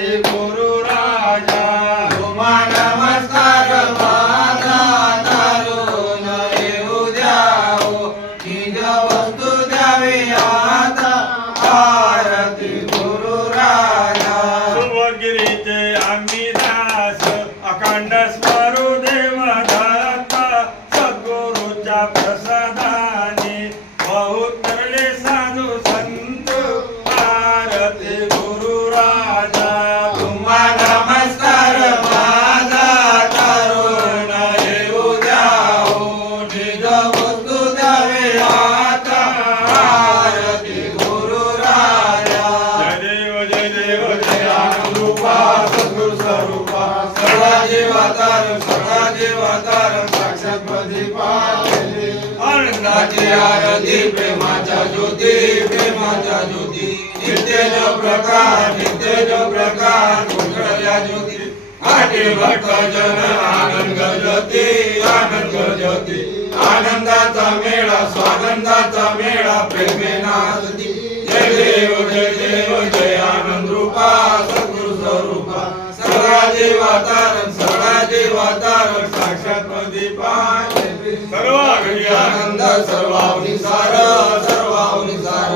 आरती आरती प्रेमाच्या ज्योती प्रेमाच्या ज्योती. नित्य जो प्रकार नित्य जो प्रकार उजळल्या ज्योती. आटे भक्त जन आनंद ज्योती आनंद ज्योती. आनंदाचा मेळा स्वानंदाचा मेळा प्रेमे नाचती जय देव जय देव जय आनंद रूपा सद्गुरु स्वरूपा. सगळा जीवातारण सगळा जीवातारण साक्षात प्रदीपान सर्व घडी आनंद सर्वावनी सार सर्वावनी सार.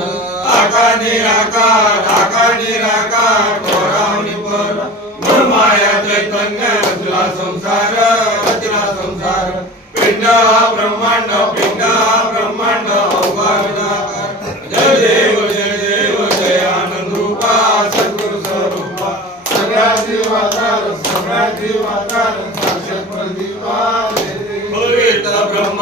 आका निराकार आका निराकार परावनी पर. ब्रह्माया चैतन्य रचला संसार रचला संसार. पिंड ब्रह्मांड पिंड ब्रह्मांड अवघा जय देव जय देव जय आनंद रूपा सद्गुरु स्वरूपा. सगळ्या जीवाकार सगळ्या जीवाकार साक्षात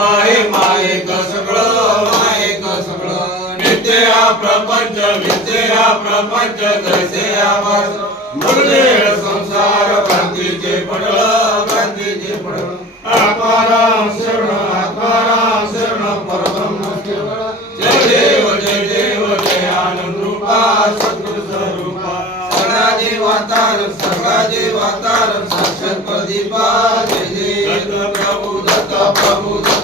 माये हे मायेक सगळं मायेक सगळं. नित्य प्रपंच विद्या प्रपंच जैसे आवाज. मुरलीळ संसार क्रांतीचे पडळ क्रांतीचे पडळ. आत्माराम शरण आत्माराम शरण परब्रह्म केवळ जय देव जय देव जय आनंद रूपा सद्गुरु स्वरूपा. सगळा जीवातार सगळा जीवातार साक्षात प्रदीपा जय जय प्रभू दत्ता प्रभू दत्ता